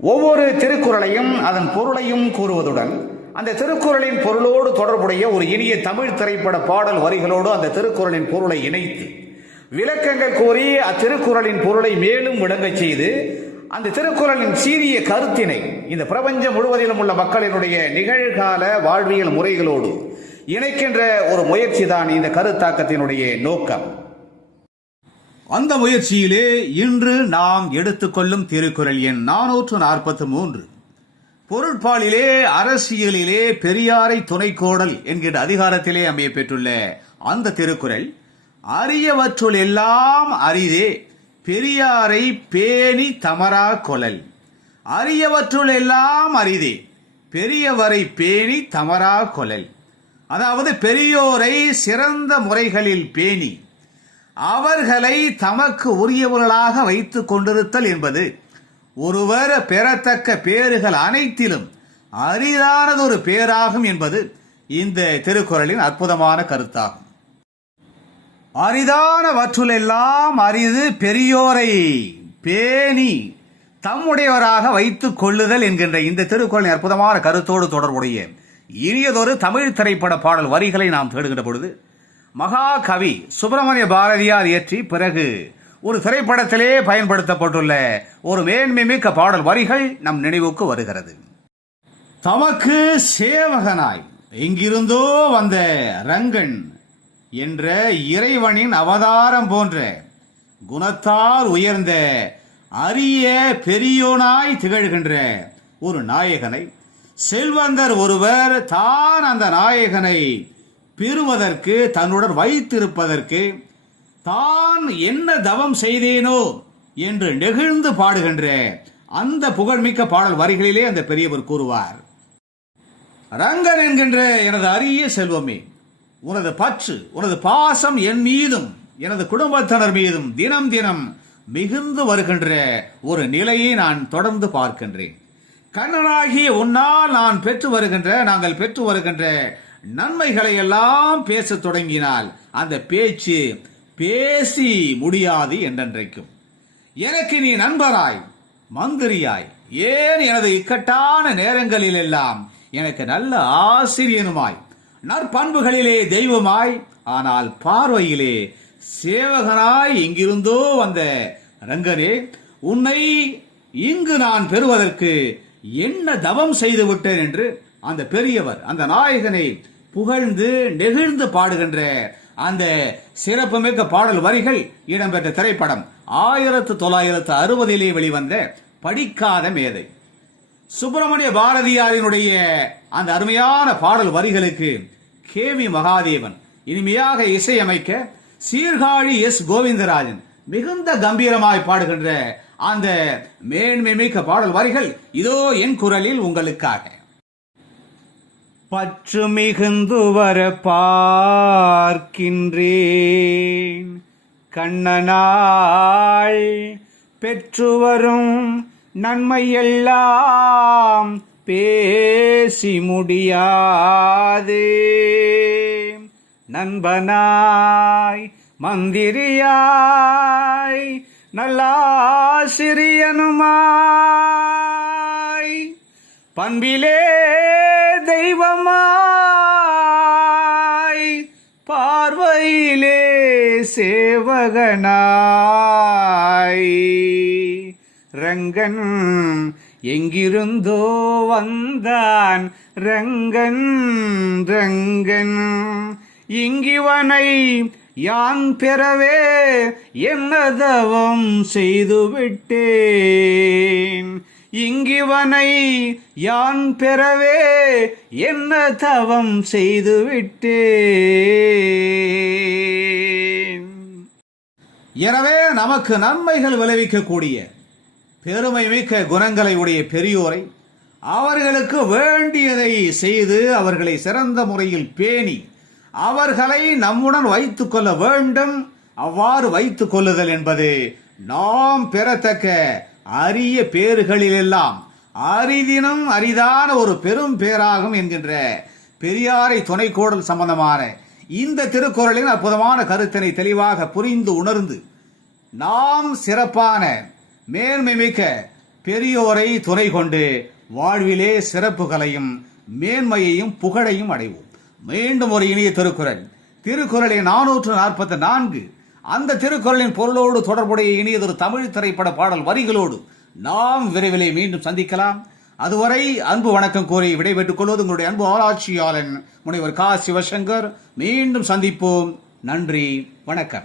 ஒவ்வொரு திருக்குறளையும் அதன் பொருளையும் கூறுவதுடன் அந்த திருக்குறளின் பொருளோடு தொடர்புடைய ஒரு இனிய தமிழ் திரைப்பட பாடல் வரிகளோடு அந்த திருக்குறளின் பொருளை இணைத்து விளக்கங்கள் கூறி அத்திருக்குறளின் பொருளை மேலும் விளங்கச் செய்து அந்த திருக்குறளின் சீரிய கருத்தினை இந்த பிரபஞ்சம் முழுவதிலும் உள்ள மக்களினுடைய நிகழ்கால வாழ்வியல் முறைகளோடு இணைக்கின்ற ஒரு முயற்சி தான் இந்த கருத்தாக்கத்தினுடைய நோக்கம். அந்த முயற்சியிலே இன்று நாம் எடுத்துக்கொள்ளும் திருக்குறள் எண் நானூற்று நாற்பத்தி மூன்று. பொருட்பாலிலே அரசியலிலே பெரியாரை துணைக்கோடல் என்கிற அதிகாரத்திலே அமைய பெற்றுள்ள அந்த திருக்குறள் அரியவற்றுள் எல்லாம் அரிதே பெரியாரை பேணி தமரா கொலல். அரியவற்றுள் எல்லாம் அரிதே பெரியவரை பேணி தமரா கொலல். அதாவது பெரியோரை சிறந்த முறைகளில் பேணி அவர்களை தமக்கு உரியவர்களாக வைத்து கொண்டிருத்தல் என்பது ஒருவர் பெறத்தக்க பேறுகள் அனைத்திலும் அரிதானதொரு பேராகும் என்பது இந்த திருக்குறளின் அற்புதமான கருத்தாகும். அரிதானவற்றுளெல்லாம் அரிது பெரியோரை பேணி தம்முடையவராக வைத்துக் கொள்ளுதல் என்கின்ற இந்த திருக்குறளின் அற்புதமான கருத்தோடு தொடர்புடைய இனியதொரு தமிழ் திரைப்பட பாடல் வரிகளை நாம் தேடுகின்ற பொழுது மகாகவி சுப்பிரமணிய பாரதியார் இயற்றி பிறகு ஒரு திரைப்படத்திலே பயன்படுத்தப்பட்டுள்ள ஒரு மேன்மைமிக்க பாடல் வரிகள் நம் நினைவுக்கு வருகிறது. தமக்கு சேவகனாய் எங்கிருந்தோ வந்த ரங்கன் என்ற இறைவனின் அவதாரம் போன்ற குணத்தால் உயர்ந்த அரிய பெரியோனாய் திகழ்கின்ற ஒரு நாயகனை செல்வந்தர் ஒருவர் தான் அந்த நாயகனை பெறுவதற்கு தன்னுடன் வைத்திருப்பதற்கு தான் என்ன தவம் செய்தேனோ என்று நெகிழ்ந்து பாடுகின்ற அந்த புகழ்மிக்க பாடல் வரிகளிலே அந்த பெரியவர் கூறுவார். ரங்கன் என்கின்ற எனது அரிய செல்வமே உனது பற்று உனது பாசம் என் மீதும் எனது குடும்பத்தினர் மீதும் தினம் தினம் மிகுந்து வருகின்ற ஒரு நிலையை நான் தொடர்ந்து பார்க்கின்றேன். கண்ணனாகிய உன்னால் நான் பெற்று வருகின்ற நாங்கள் பெற்று வருகின்ற நன்மைகளை எல்லாம் பேசத் தொடங்கினால் அந்த பேச்சு பேசி முடியாது என்றென்றைக்கும். எனக்கு நீ நண்பராய் மந்திரியாய் ஏன் எனது இக்கட்டான நேரங்களில் எல்லாம் எனக்கு நல்ல ஆசிரியனுமாய் நற்பண்புகளிலே தெய்வமாய் ஆனால் பார்வையிலே சேவகனாய் இங்கிருந்தோ வந்த ரங்கனே உன்னை இங்கு நான் பெறுவதற்கு என்ன தவம் செய்து விட்டேன் என்று அந்த பெரியவர் அந்த நாயகனை புகழ்ந்து நெகிழ்ந்து பாடுகின்ற அந்த சிறப்புமிக்க பாடல் வரிகள் இடம்பெற்ற திரைப்படம் ஆயிரத்து தொள்ளாயிரத்து அறுபதிலே வெளிவந்த படிக்காத மேதை. சுப்பிரமணிய பாரதியாரினுடைய அந்த அருமையான பாடல் வரிகளுக்கு கே வி மகாதேவன் இனிமையாக இசையமைக்க சீர்காழி எஸ் கோவிந்தராஜன் மிகுந்த கம்பீரமாய் பாடுகின்ற அந்த மேன்மை மிக்க பாடல் வரிகள் இதோ என் குரலில் உங்களுக்காக. பற்று மிகுந்து வர பார்க்கின்றேன் கண்ணனாள் பெற்று வரும் நன்மையெல்லாம் பேசி முடியாது. நண்பனாய் மந்திரியாய் நல்லாசிரியனுமாய் பண்பிலே தெய்வமாய் பார்வையிலே சேவகனாய். ரங்கன் எங்கிருந்தோ வந்தான். ரங்கன் ரங்கன் இங்கிவனை யான் பெறவே என்னதவம் செய்துவிட்டேன். இங்கிவனை யான் பெறவே என்ன தவம் செய்துவிட்டே? எனவே நமக்கு நன்மைகள் விளைவிக்கக்கூடிய பெருமை மிக்க குணங்களை உடைய பெரியோரை அவர்களுக்கு வேண்டியதை செய்து அவர்களை சிறந்த முறையில் பேணி அவர்களை நம்முடன் வைத்துக் கொள்ள வேண்டும். அவ்வாறு வைத்துக் கொள்ளுதல் என்பது நாம் பெறத்தக்க அரிய பேறுகளிலெல்லாம் அரிதினும் அரிதான ஒரு பெரும் பேராகும் என்கின்ற பெரியாரை துணைக்கோடல் சம்பந்தமான இந்த திருக்குறளின் அற்புதமான கருத்தினை தெளிவாக புரிந்து உணர்ந்து நாம் சிறப்பான மேன்மை மிக்க பெரியோரை துணை கொண்டு வாழ்விலே சிறப்புகளையும் மேன்மையையும் புகழையும் அடைவோம். மீண்டும் ஒரு இனிய திருக்குறள். திருக்குறளை நானூற்று நாற்பத்தி நான்கு அந்த திருக்குறளின் பொருளோடு தொடர்புடைய இனியதொரு தமிழ் திரைப்பட பாடல் வரிகளோடு நாம் விரைவிலே மீண்டும் சந்திக்கலாம். அதுவரை அன்பு வணக்கம் கூறி விடைபெற்றுக் கொள்வது உங்களுடைய அன்பு ஆராய்ச்சியாளன் முனைவர் கா. சிவசங்கர். மீண்டும் சந்திப்போம். நன்றி. வணக்கம்.